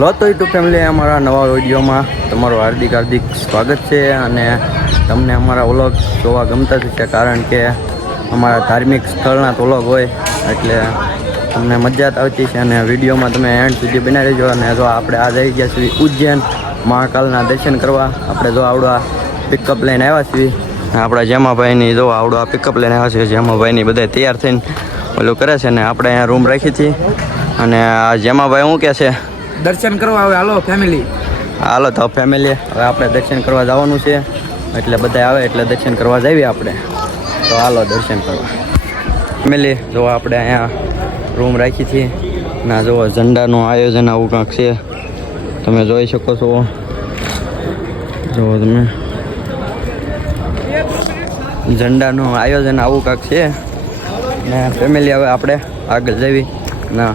લો તો YouTube family અમારા નવા વિડીયોમાં તમારું હાર્દિક હાર્દિક સ્વાગત છે અને તમને અમારા વ્લોગ જોવા ગમતા છે કારણ કે અમારા ધાર્મિક સ્થળના તો વ્લોગ હોય, એટલે તમને મજા આવતી છે અને વિડીયોમાં તમે એન્ડ સુધી બનાવી દેજો અને જો આપણે આ જઈ ગયા છીએ ઉજ્જૈન મહાકાલના દર્શન કરવા, આપણે જો આવડા પિકઅપ લઈને આવ્યા છીએ, આપણા જેમાભાઈની જો આવડો પિકઅપ લઈને આવ્યા છીએ, જેમાભાઈની બધા તૈયાર થઈને ઓલું કરે છે ને આપણે અહીંયા રૂમ રાખી હતી અને આ જેમાભાઈ શું કહે છે? દર્શન કરવા આવે. હાલો ફેમિલી હાલો, તો ફેમિલી હવે આપણે દર્શન કરવા જવાનું છે. એટલે બધા આવે, એટલે દર્શન કરવા જઈએ આપણે. તો હાલો, દર્શન કરવા. ફેમિલી જો આપણે અહીંયા રૂમ રાખી છીએ ના જુઓ ઝંડાનું આયોજન આવું કાંક છે. તમે જોઈ શકો છો. જુઓ તમે. ઝંડાનું આયોજન આવું કાંક છે. ને ફેમિલી હવે આપણે આગળ જવી. ના.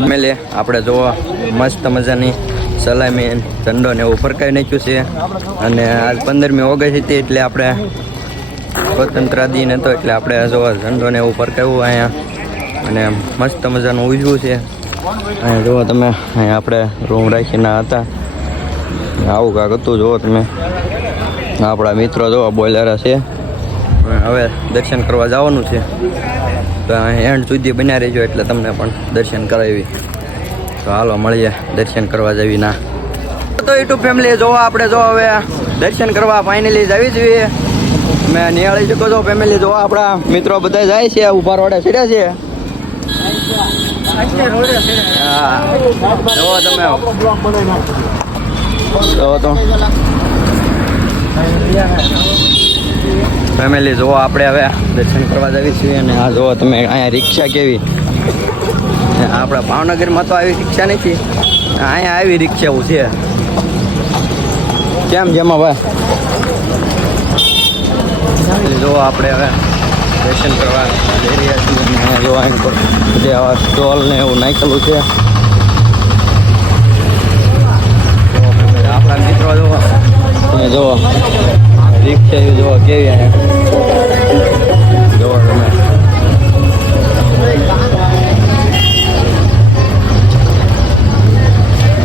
મેલે આપણે જોવા, મસ્ત મજાની સલામી ઝંડો ને એવું ફરકાવી નાખ્યું છે. અને આજ પંદરમી ઓગસ્ટ હતી એટલે આપણે સ્વતંત્ર દિન હતો એટલે આપણે જોવા ઝંડો ને એવું ફરકાવ્યું અહીંયા. અને મસ્ત મજાનું ઉજવું છે. અહીંયા જુઓ તમે, અહીંયા આપણે રૂમ રાખીને હતા. આવું કાંક હતું જુઓ તમે. આપણા મિત્રો જોવા, બોલેરા છે. હવે દર્શન કરવા જવાનું છે. તો એન્ડ સુધી બન્યા રહેજો એટલે તમને પણ દર્શન કરાવી. તો હાલો, મળીએ દર્શન કરવા જવી ના. તો યુટ્યુબ ફેમિલી જોવા આપણે જો હવે દર્શન કરવા ફાઇનલી જવી જોઈએ. મેં નિહાળી શકો છો ફેમિલી જોવા આપણા મિત્રો બધા જાય છે, ઊભા રોડે ચડ્યા છે. હા તમે. તો. ફેમિલી જુઓ આપણે હવે દર્શન કરવા જઈએ છીએ અને આ જુઓ તમે અહીંયા રિક્ષા કેવી. આપણા ભાવનગરમાં તો આવી રિક્ષા નથી. અહીંયા આવી રિક્ષાઓ છે. કેમ જેમાં ભાઈ? જુઓ આપણે હવે દર્શન કરવા જઈ રહ્યા છીએ અને અહીંયા જો અહીં પર જે આવા સ્ટોલ ને એવું નાખેલું છે. આપણા મિત્રો જુઓ. જુઓ. રિક્ષા જોવા કેવી અહીંયા જોવો તમે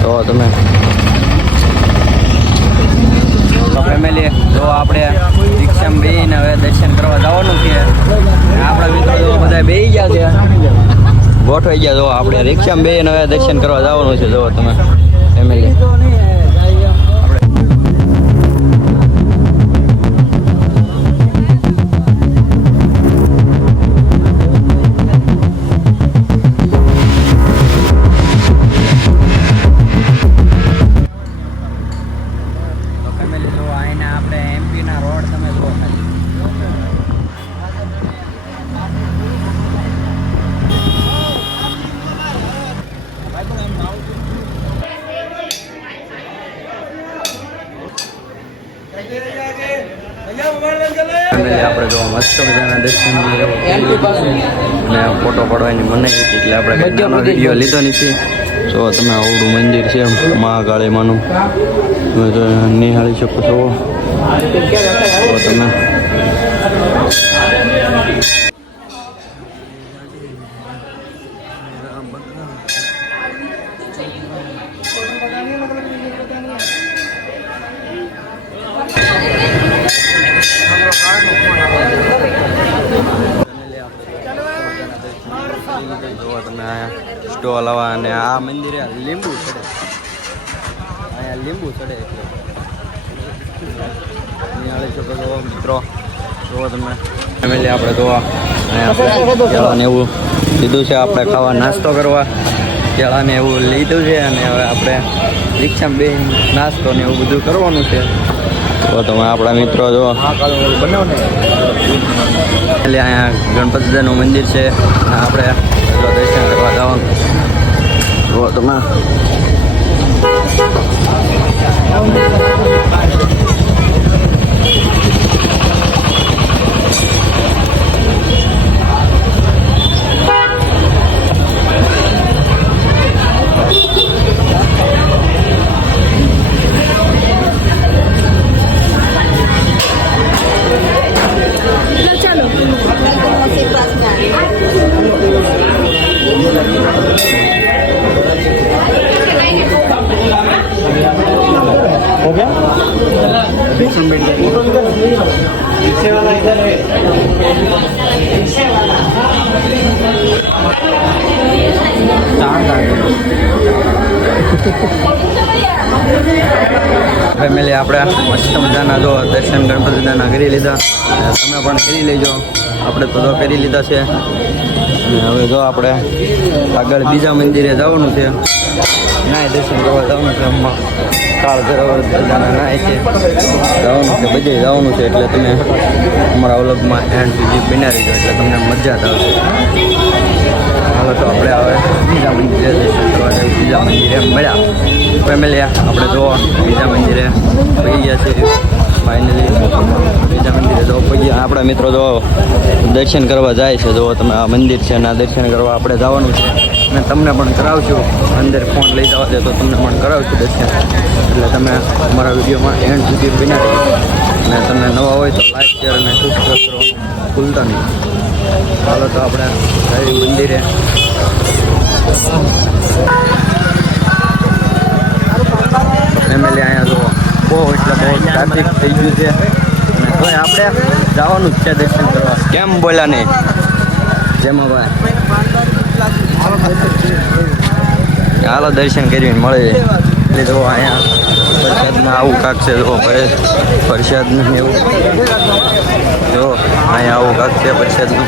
જોવો તમે તો ફેમિલી જો આપણે રિક્ષામાં હવે દર્શન કરવા જવાનું છે આપણા મિત્રો જો બધા બેહી ગયા છે. ગોઠવાઈ ગયા, જો આપણે રિક્ષામાં બેહીને હવે દર્શન કરવા જવાનું છે જોવો તમે ફેમિલી વીડિયો લીધો નથી. જો તમે આવડું મંદિર છે મહાકાળી માનું તમે તો નિહાળી શકો છો. તો તમે મિત્રો જોવો તમે ફેમિલી આપણે જોવા કેળાને એવું લીધું છે આપણે ખાવા નાસ્તો કરવા કેળાને એવું લીધું છે અને હવે આપણે રિક્ષામાં બે નાસ્તો ને એવું બધું કરવાનું છે તો તમે આપણા મિત્રો જો એટલે અહીંયા ગણપતિદાનું મંદિર છે આપણે દર્શન કરવા જવાનું જુઓ તમે. Tá, tá, tá. ફેમિલી આપણે મસ્ત મજાના જો દર્શન ગણપતિના કરી લીધા. તમે પણ કરી લેજો. આપણે તો કરી લીધા છે. હવે જો આપણે આગળ બીજા મંદિરે જવાનું છે. નાય દર્શન કરવા જવાનું છે હમણાં કાળ ભૈરવ દાદાના નાય છે. જવાનું છે, બધે જવાનું છે. એટલે તમે અમારા અવલોકમાં એન્ડ સુધી બિના રહીજો. એટલે તમને મજા જ આવશે. હાલો તો આપણે હવે બીજા મંદિરે બીજા મંદિરે મળ્યા. ફેમિલી આપણે જો બીજા મંદિરે પગી ગયા છે ફાઇનલી બીજા મંદિરે જો પગી આપણા મિત્રો જો દર્શન કરવા જાય છે. જો તમે આ મંદિર છે અને દર્શન કરવા આપણે જવાનું છે. અને તમને પણ કરાવશું. અંદર ફોન લઈ જવા દે તો તમને પણ કરાવશું દર્શન. એટલે તમે અમારા વિડીયોમાં એન્ડ સુધી બિના. અને તમે નવા હોય તો લાઈક શેર અને સબસ્ક્રાઈબ કરો. ભૂલતા નહીં. ચાલો તો આપણે મંદિરે. ફેમિલી અહીંયા જો બહુ એટલે થઈ ગયું છે. અને આપણે જવાનું જ છે દર્શન કરવા. કેમ બોલ્યા નહીં? જેમાં ભાઈ ચાલો દર્શન કરીને મળે એટલે જો અહીંયા પ્રસાદમાં આવું કાંક છે જો ભાઈ. પ્રસાદનું ને એવું. જો અહીંયા આવું કાંક છે, પ્રસાદનું.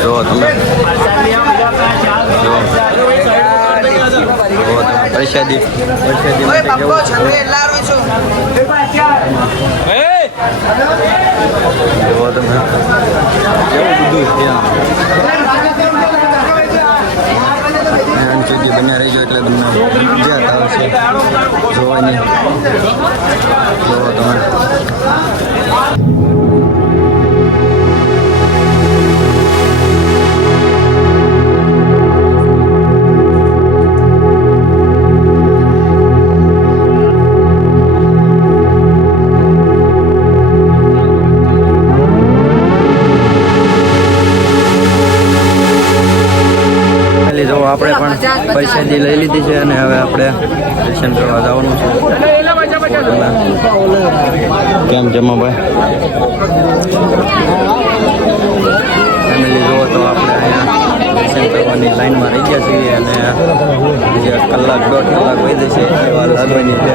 જો તમે પ્રસાદી પ્રસાદી માટે કેવું? જો તમે આપણે પણ પૈસાથી લઈ લીધી છે અને હવે આપણે દર્શન કરવા જવાનું છે. કેમ જમાભાઈ ફેમિલી જુઓ તો આપણે અહીંયા દર્શન કરવાની લાઈનમાં રહી ગયા છીએ અને જે કલાક દોઢ કલાક વહી જશે. એવા લાગવાની છે.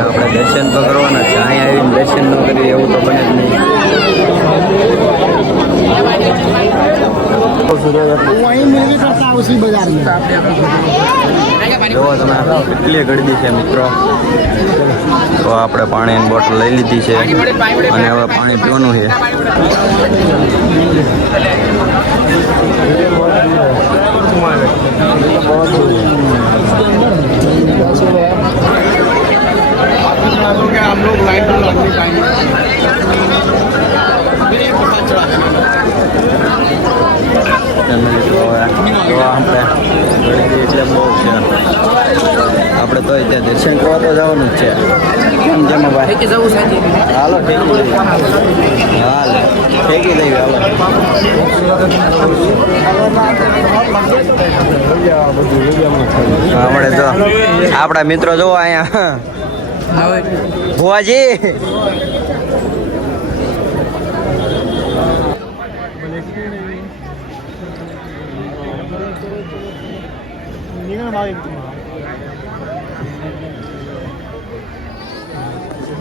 આપણે દર્શન તો કરવાના છે. અહીંયા આવીને દર્શન ન કરીએ એવું તો બને જ નહીં. જોવો તમે કેટલી ગળદી છે મિત્રો. તો આપણે પાણીની બોટલ લઈ લીધી છે અને હવે પાણી પીવાનું છે. એટલે બહુ છે. આપણે તો ત્યાં દર્શન કરવા તો જવાનું જ છે. કેમ જમા ભાઈ? હાલો ઠેકી હાલ. ઠેકી લઈ હાલો. આપણે તો આપણા મિત્રો જોવો અહીંયા. ભુવાજી.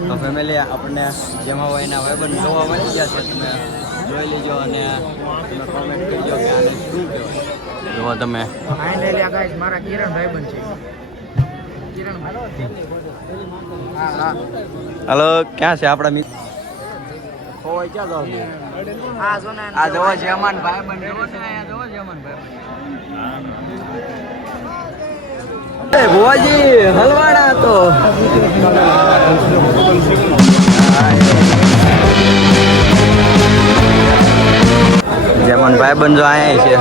તો ફેમિલી આપણને જેમાં હોય એના ભાઈબંધ જોવા મળી ગયા છે. તમે જોઈ લેજો અને તમે કોમેન્ટ કરજો કે આને શું કહેવાય જોવા તમે. ફાઇનલી આ ગાઈસ મારા કિરણ ભાઈબંધ છે. કિરણ હા હા હલો ક્યાં છે આપણા મિત્ર? હોય ક્યાં જાવ આ જો ને આ જોવો જેમાન ભાઈ બન જોવો ને આ જોવો જેમાન ભાઈ એ ભુવાજી હલવાણા તો જેમન ભાઈ બંધો અહીંયા છે.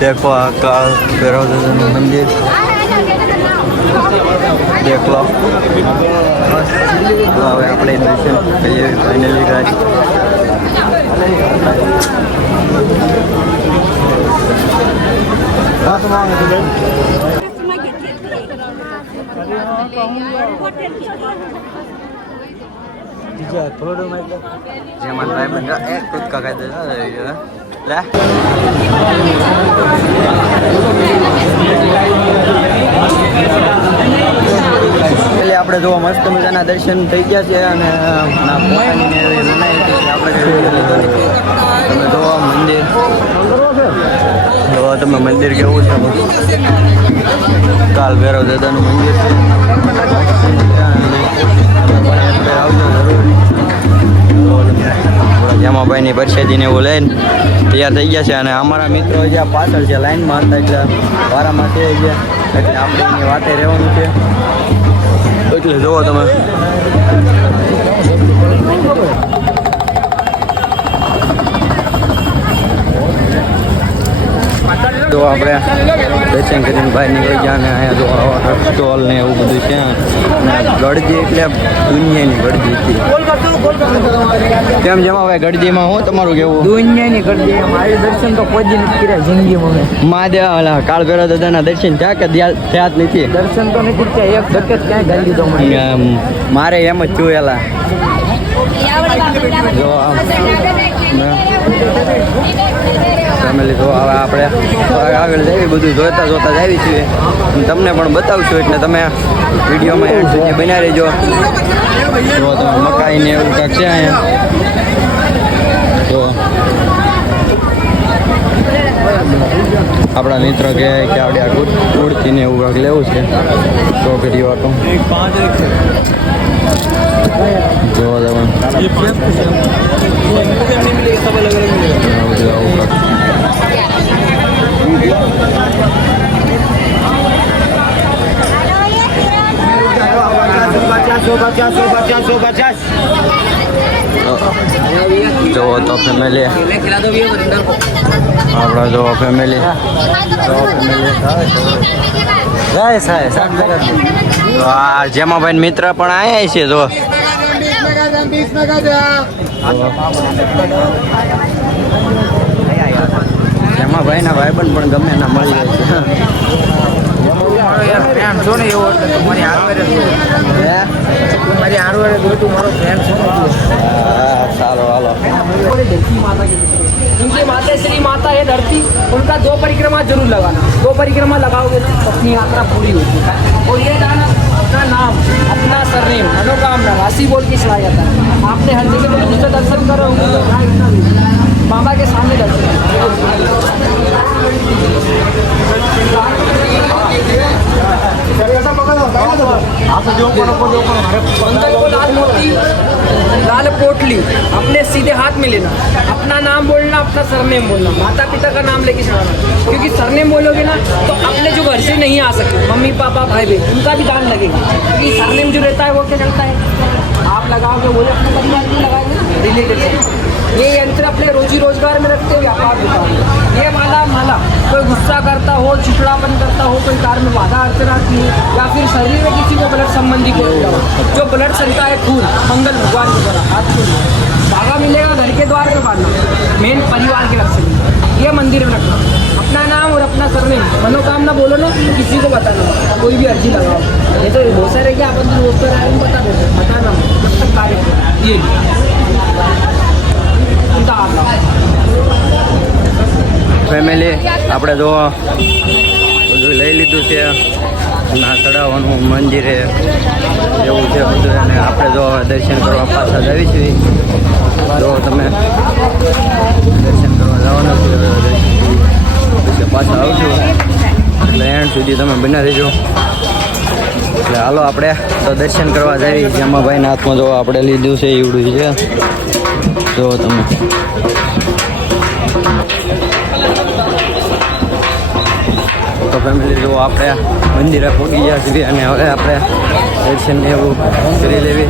દેખો આ કાળ ભૈરવ દાદાનું મંદિર. દેખ લો હવે આપણે દર્શન કરીએ ફાઇનલી ગાય જેમાં ડ્રાઈવર એક કૂદકા દે લે આપણે જોવા મસ્ત મજાના દર્શન થઈ ગયા છે અને મનાઈ તમે જો મંદિર જો તમે મંદિર કેવું છે કાલ ભૈરવ દાદાનું મંદિર છે આવજો જરૂર જમાભાઈની પરસેદીને એવું લઈને તૈયાર થઈ ગયા છે અને અમારા મિત્રો જ્યાં પાછળ છે લાઈનમાં હતા એટલે વારામાં છે ગયા એટલે આપણે એની વાતે રહેવાનું છે એટલે જુઓ તમે. તો આપણે દર્શન કરીને બહાર નીકળી ગયા અને અહીંયા જો સ્ટોલ ને એવું બધું છે. ગળજી એટલે દુનિયાની ગળજી હતી. કેમ જમા ભાઈ ગળજીમાં હું તમારું કેવું? દુનિયાની કરતી મારી દર્શન તો કોઈ નથી કર્યા જિંદગીમાં મહાદેવ ઓલા કાળ ભૈરવ દાદાના દર્શન થયા કે થયા જ નથી? દર્શન તો નથી થયા એક ધક્કે ક્યાંય ગાલી દીધો મને. મારે એમ જ જોયેલા જો આમ ફેમિલી જો હવે આપણે આગળ જઈએ બધું જોતા જોતા જ આવી છીએ. તમને પણ બતાવશું એટલે તમે વિડીયોમાં એડ સુધી બના રહેજો. જો તમે મકાઈ ને એવું કાંક છે અહીંયા. તો આપણા મિત્ર કહે કે આપણે આ કુર- કુર્તી ને એવું કાંક લેવું છે. તો વાળું જો જોવા જવાનું. જો તો ફેમિલી આપણા જો ફેમિલી જેમાં જેમાભાઈ મિત્ર પણ આયા છે જો જેમાભાઈ ના ભાઈબંધ પણ ગમે ના મળી જાય મારો યાર ફ્રેન્ડ છો ને એવો એટલે તું મારી હારવારે જ હોય. છે તું મારી હારવારે જ હોય, તું મારો ફ્રેન્ડ છો ને એટલે. હા, સારું હાલો उनकी माता श्री माता है धरती उनका दो परिक्रमा जरूर लगाना दो परिक्रमा लगाओगे तो अपनी यात्रा पूरी होगी और ये जाना अपना नाम अपना सरनेम मनोकामना राशि बोल के चला जाता है आपने हर जगह पर दूसरे दर्शन करो बाबा के सामने दर्शन को लाल पोटली, अपने सीधे हाथ में लेना। अपना नाम बोलना, अपना सरनेम बोलना। माता पिता का नाम लेके चलाना क्योंकि सरनेम बोलोगे ना तो अपने जो घर से नहीं आ सके। मम्मी, पापा, भाई, बहन, उनका भी दान लगेगा। क्योंकि सरनेम जो रहता है, वो क्या चलता है? आप लगाओगे वो अपने परिवार में लगाएँगे? रिलेटिव ये यंत्र अपने रोजी रोज़गार में रखते व्यापार होता है। ये माला माला, कोई गुस्सा करता हो, चिड़चिड़ापन करता हो, कोई कार में बाधा आती है, या फिर शरीर में किसी को ब्लड संबंधी को जो ब्लड चलता है खून, मंगल भगवान के द्वारा हाथ के लिए धागा मिलेगा, घर के द्वार में बांधना मेन परिवार के लक्ष्य ये मंदिर में रखना। अपना नाम और अपना सरनेम। मनोकामना बोलो ना, किसी को बताना कोई भी अर्जी लगाओ। ये तो बहुत सारे क्या अपन आए बता देते बताना जब तक कार्य करो। ये। ફેમિલી આપણે જો બધું લઈ લીધું છે. ના ચડાવવાનું મંદિરે એવું છે બધું. અને આપણે જો દર્શન કરવા પાછા જ આવી છીએ. જો તમે દર્શન કરવા જવાના છો પાછા આવજો. એટલે એન્ડ સુધી તમે બના રહેજો. એટલે હાલો આપણે તો દર્શન કરવા જઈએ. જેમાં ભાઈના હાથમાં જો આપણે લીધું છે એવડું છે. જો તમે. તો ફેમિલી જો આપણે મંદિરે પહોંચી ગયા છીએ અને હવે આપણે દર્શન એવું કરી લેવી.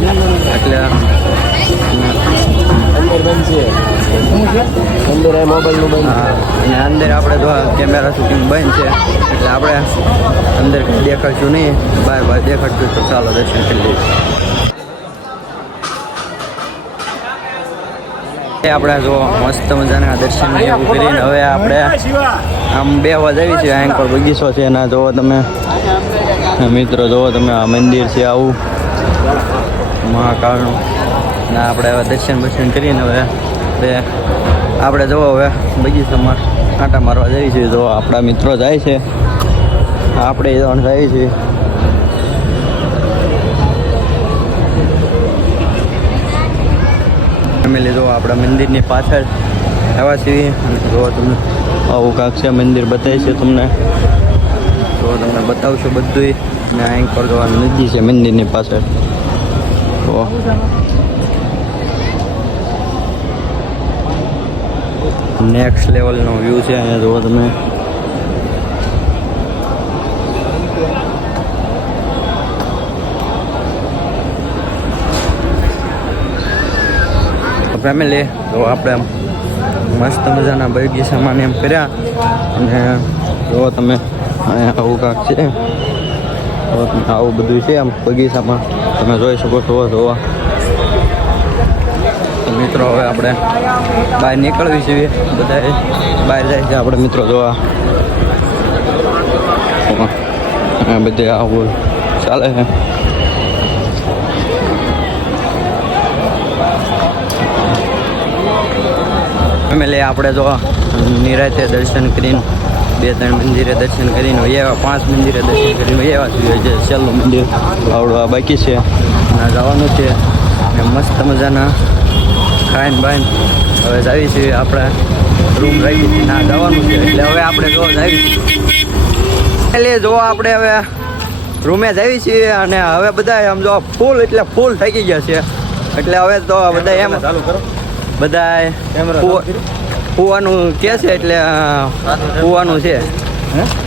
એટલે, હા, અને અંદર આપણે તો કેમેરા શૂટિંગ બંધ છે, એટલે આપણે અંદર દેખાડશું નહીં. બહાર બહાર દેખાડશું તો ચાલો દર્શન કરી લઈએ. આપણે જો મસ્ત મજાના દર્શન એવું કરીને હવે આપણે આમ બે આવી છે પર બગીચો છે એના જોવો તમે, મિત્રો જોવો તમે આ મંદિર છે આવું મહાકાળનું. ને આપણે હવે દર્શન બર્શન કરીને હવે આપણે જોવો હવે બગીચામાં આંટા મારવા જઈએ છીએ. જો આપણા મિત્રો જાય છે. આપણે ત્રણ જાય છીએ. ફેમિલી જો આપણા મંદિરની પાછળ આવ્યા છીએ. અને જો તમને આવું કાંક મંદિર બતાવીશ તમને. તો તમને બતાવશો બધું ને અહીં પર જોવા નદી છે, મંદિરની પાછળ. તો નેક્સ્ટ લેવલનો વ્યૂ છે, અહીંયા જોવો તમે. ફેમિલી તો આપણે મસ્ત મજાના બગીચામાં એમ કર્યા. અને જો તમે આવું કાંક છે. આવું બધું છે આમ બગીચામાં. તમે જોઈ શકો છો, જોવા. મિત્રો, હવે આપણે બહાર નીકળવી છીએ બધા બહાર જાય છે આપણે મિત્રો જોવા. બધે આવું ચાલે છે. ફેમિલી આપણે જો નિરાતે દર્શન કરીને, બે ત્રણ મંદિરે દર્શન કરીને એવા પાંચ મંદિરે દર્શન કરીને એવા જોઈએ જે છેલ્લું મંદિર આવડવા બાકી છે. ના, જવાનું છે. મસ્ત મજાના ખાઈને બાઈને હવે જાવી છીએ આપણે રૂમ રાખી ના, જવાનું છે. એટલે હવે આપણે જો જાવી એટલે જો આપણે હવે રૂમે જાવી છીએ અને હવે બધા આમ જો ફૂલ એટલે ફૂલ થઈ ગયા છે. એટલે હવે તો બધા એમ બધા કુવાનું કે છે એટલે કુવાનું છે. છે